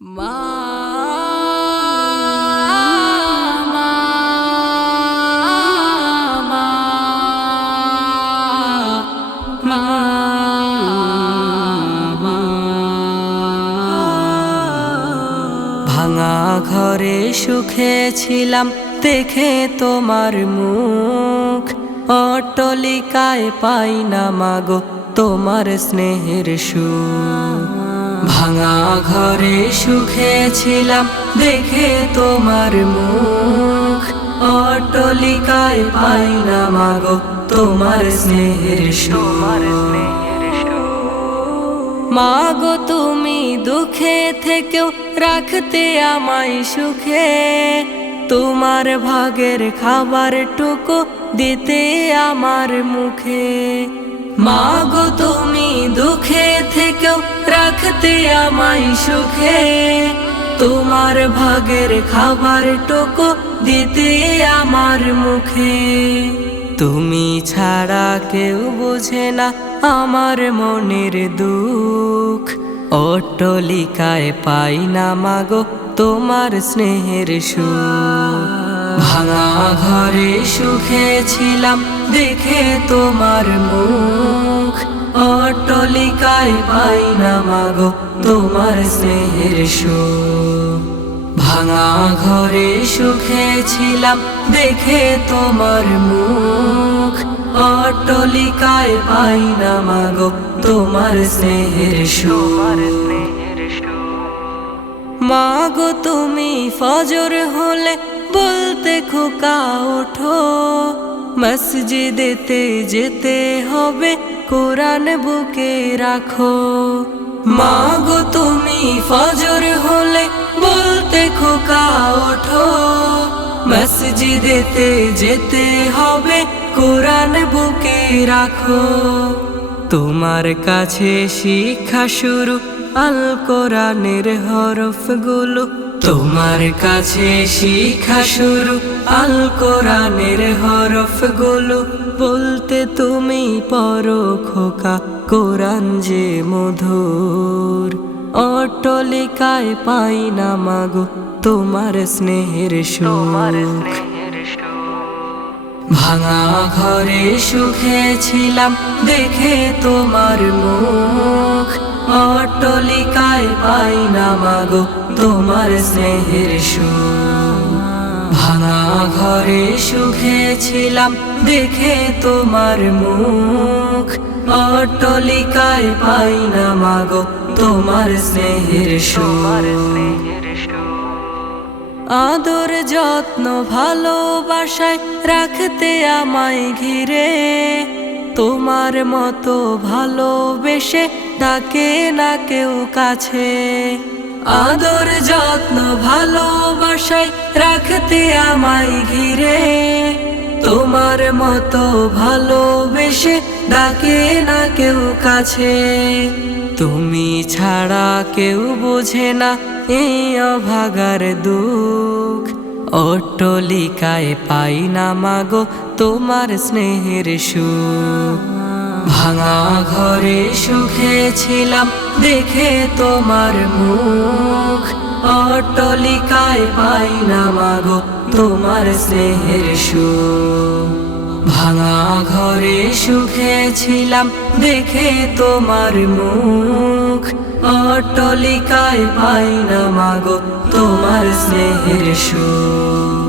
মা মা মা মা মা ভাঙা ঘরে সুখে ছিলাম দেখে তোমার মুখ, অট্টালিকায় পাই না মাগো তোমার স্নেহের সুখ। ভাঙা ঘরে সুখে ছিলাম দেখে তোমার মুখ, অট্টালিকায় পাই না মাগো তোমার স্নেহের সুখ। মাগো তুমি দুঃখে থেকেও রাখতে আমায় সুখে, তোমার ভাগের খাবারটুকু দিতে আমার মুখে। মাগো তুমি দুঃখে থেকেও রাখতে আমায় সুখে, তোমার ভাগের খাবারটুকু দিতে আমার মুখে। তুমি ছাড়া কেউ বোঝে না আমার মনের দুঃখ, অট্টালিকায় পাই না মাগো তোমার স্নেহের সুখ। ভাঙা ঘরে সুখে ছিলাম দেখে তোমার মুখ, অট্টালিকায় পাই না মাগো তোমার স্নেহের সুখ। ভাঙা ঘরে সুখে ছিলাম দেখে তোমার মুখ, অট্টালিকায় পাই না মাগো তোমার স্নেহের সুখ। মাগো তুমি ফজর হলে বলতে খোকা ওঠো, মসজিদেতে যেতে হবে কোরআন বুকে রাখো। মাগো তুমি ফজর হলে বলতে খোকা ওঠো, মসজিদেতে যেতে হবে কোরআন বুকে রাখো। তোমার কাছে শিক্ষা শুরু আল কোরআনের হরফগুলো, তোমার কাছে শিক্ষা শুরু আল কোরআনের হরফগুলো। বলতে তুমি পড়ো খোকা কোরআন যে মধুর, অট্টালিকায় পাই না মাগো তোমার স্নেহের সুখ। ভাঙা ঘরে সুখে ছিলাম দেখে তোমার মুখ, অট্টালিকায় পাই না মাগো তোমার স্নেহের সুখ। ভাঙা ঘরে সুখে ছিলাম দেখে তোমার মুখ, অট্টালিকায় পাই না মাগো তোমার স্নেহের সুখ। আদর যত্ন ভালোবাসায় রাখতে আমায় ঘিরে, তোমার মতো ভালোবেসে ডাকে না কেউ কাছে। আদর যত্ন ভালোবাসায় রাখতে আমায় ঘিরে, তোমার মতো ভালোবেসে ডাকে না কেউ কাছে। তুমি ছাড়া কেউ বোঝে না এই অভাগার দুঃখ, অট্টালিকায় পাই না মাগো তোমার স্নেহের সুখ। ভাঙা ঘরে সুখে ছিলাম দেখে তোমার মুখ, অট্টালিকায় পাই না মাগো তোমার স্নেহের সুখ। ভাঙা ঘরে সুখে ছিলাম দেখে তোমার মুখ, অট্টালিকায় পাই না মাগো তোমার স্নেহের সুখ।